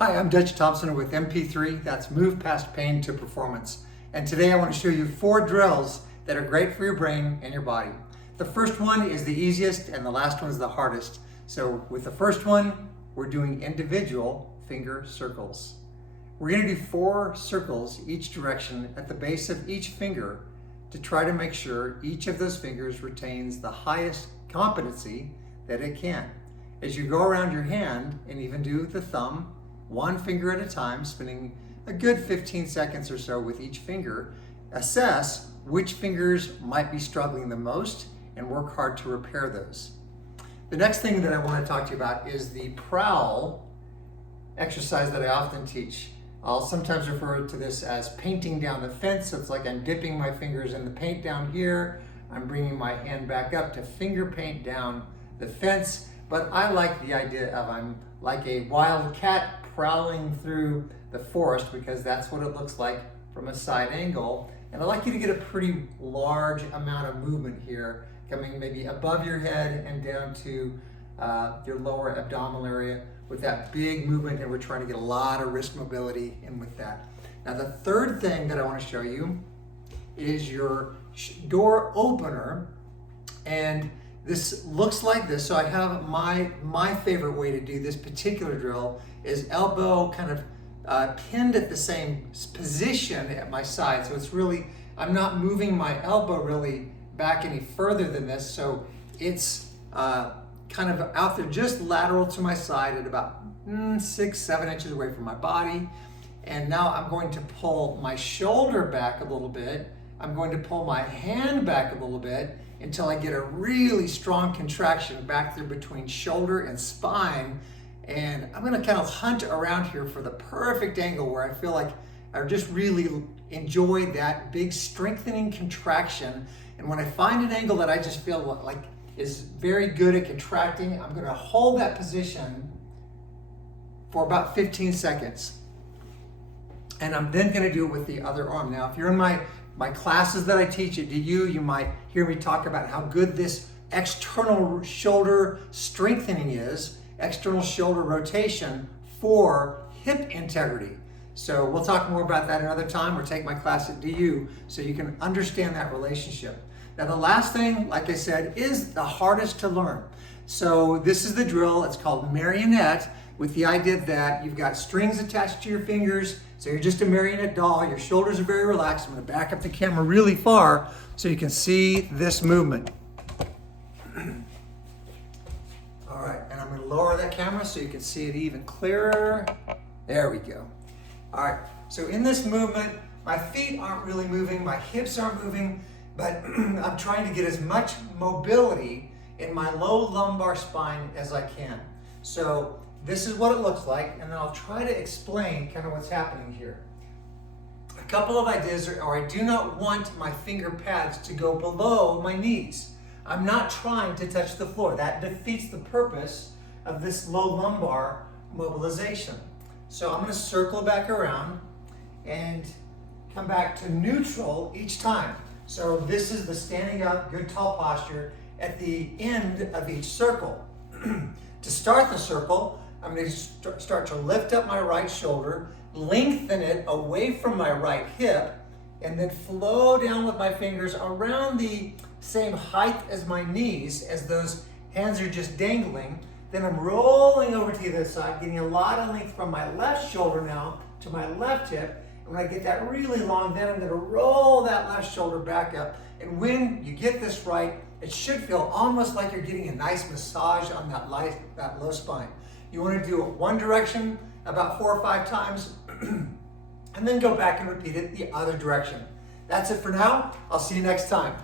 Hi, I'm Dutch Thompson with MP3, that's Move Past Pain to Performance. And today I want to show you 4 drills that are great for your brain and your body. The first one is the easiest and the last one is the hardest. So with the first one, we're doing individual finger circles. We're going to do 4 circles each direction at the base of each finger to try to make sure each of those fingers retains the highest competency that it can. As you go around your hand and even do the thumb, one finger at a time, spending a good 15 seconds or so with each finger, assess which fingers might be struggling the most and work hard to repair those. The next thing that I want to talk to you about is the prowl exercise that I often teach. I'll sometimes refer to this as painting down the fence. So it's like I'm dipping my fingers in the paint down here. I'm bringing my hand back up to finger paint down the fence. But I like the idea of I'm like a wild cat prowling through the forest because that's what it looks like from a side angle. And I'd like you to get a pretty large amount of movement here, coming maybe above your head and down to your lower abdominal area with that big movement, and we're trying to get a lot of wrist mobility in with that. Now the third thing that I want to show you is your door opener, and this looks like this. So I have my favorite way to do this particular drill is elbow kind of pinned at the same position at my side. So it's really, I'm not moving my elbow really back any further than this. So it's kind of out there just lateral to my side at about 6-7 inches away from my body. And now I'm going to pull my shoulder back a little bit. I'm going to pull my hand back a little bit until I get a really strong contraction back there between shoulder and spine. And I'm gonna kind of hunt around here for the perfect angle where I feel like I just really enjoy that big strengthening contraction. And when I find an angle that I just feel like is very good at contracting, I'm gonna hold that position for about 15 seconds. And I'm then gonna do it with the other arm. Now, if you're in my classes that I teach at DU, you might hear me talk about how good this external shoulder strengthening is, external shoulder rotation for hip integrity. So we'll talk more about that another time, or take my class at DU so you can understand that relationship. Now the last thing, like I said, is the hardest to learn. So this is the drill, it's called Marionette, with the idea that you've got strings attached to your fingers, so you're just a marionette doll, your shoulders are very relaxed. I'm gonna back up the camera really far so you can see this movement. All right, and I'm gonna lower that camera so you can see it even clearer. There we go. All right, so in this movement, my feet aren't really moving, my hips aren't moving, but I'm trying to get as much mobility in my low lumbar spine as I can. So this is what it looks like, and then I'll try to explain kind of what's happening here. A couple of ideas are I do not want my finger pads to go below my knees. I'm not trying to touch the floor. That defeats the purpose of this low lumbar mobilization. So I'm going to circle back around and come back to neutral each time. So this is the standing up, good tall posture at the end of each circle. To start the circle, I'm going to start to lift up my right shoulder, lengthen it away from my right hip, and then flow down with my fingers around the same height as my knees, as those hands are just dangling. Then I'm rolling over to the other side, getting a lot of length from my left shoulder now to my left hip. And when I get that really long, then I'm going to roll that left shoulder back up. And when you get this right, it should feel almost like you're getting a nice massage on that low spine. You want to do it one direction about 4 or 5 times, and then go back and repeat it the other direction. That's it for now. I'll see you next time.